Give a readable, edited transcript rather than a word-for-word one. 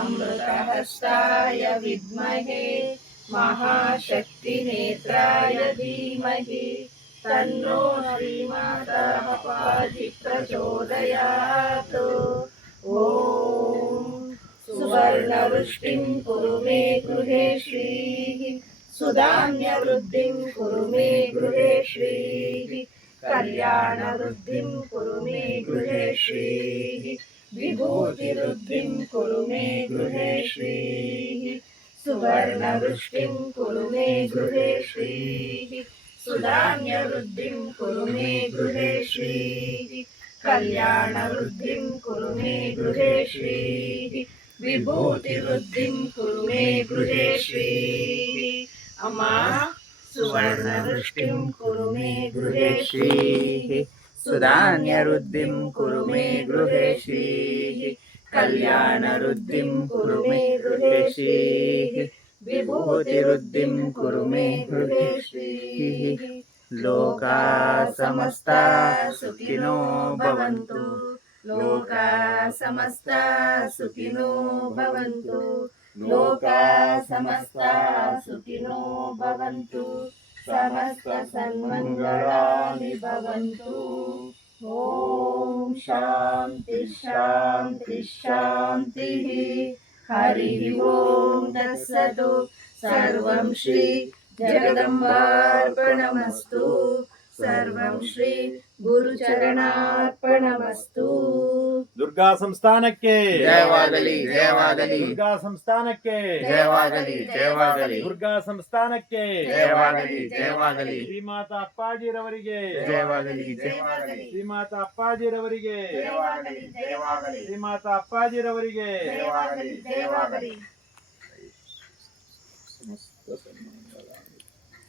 अमृतहस्ताय विद्महे महाशक्तिनेत्राय धीमहि तन्नो श्रीमातः पाहि प्रचोदयात्। ॐ सुवर्णवृष्टिं कुरु मे गृहे श्रीः सुधान्यवृद्धिं कुरु मे गृहे श्रीः कल्याणवृद्धिं कुरु मे गृहे श्रीः विभूतिवृद्धिं कुरु मे गृहे श्रीः सुवर्णवृष्टिं कुरु मे गृहे श्रीः सुधान्यवृद्धिं कुरु मे गृहे श्रीः कल्याणवृद्धिं कुरु मे गृहे श्रीः विभूतिवृद्धिं कुरु मे गृहे श्रीः अम्मा सुवर्णवृष्टिं कुरु मे गृहे श्रीः सुधान्यवृद्धिं कुरु मे गृहे श्रीः कल्याणवृद्धिं कुरु मे गृहे श्रीः विभूतिवृद्धिं कुरु मे गृहे श्रीः लोका समस्ता सुखिनो भवन्तु लोका समस्ता सुखिनो भवन्तु लोका समस्ता सुखिनो भवन्तु समस्त सन्मङ्गलानि भवन्तु। ॐ शान्ति शान्ति शान्तिः। हरिः ॐ तत्सत्। सर्वं श्री जगदम्बार्पणमस्तु। सर्वं श्री गुरुचरणार्पणमस्तु। ದುರ್ಗಾ ಸಂಸ್ಥಾನಕ್ಕೆ ಜಯವಾಗಲಿ ಜಯವಾಗಲಿ ದುರ್ಗಾ ಸಂಸ್ಥಾನಕ್ಕೆ ಜಯವಾಗಲಿ ಜಯವಾಗಲಿ ದುರ್ಗಾ ಸಂಸ್ಥಾನಕ್ಕೆ ಜಯವಾಗಲಿ ಜಯವಾಗಲಿ ಶ್ರೀಮಾತ ಅಪ್ಪಾಜಿರವರಿಗೆ ಜಯವಾಗಲಿ ಜಯವಾಗಲಿ ಶ್ರೀಮಾತ ಅಪ್ಪಾಜಿರವರಿಗೆ ಜಯವಾಗಲಿ ಜಯವಾಗಲಿ ಶ್ರೀಮಾತ ಅಪ್ಪಾಜಿರವರಿಗೆ ಜಯವಾಗಲಿ ಜಯವಾಗಲಿ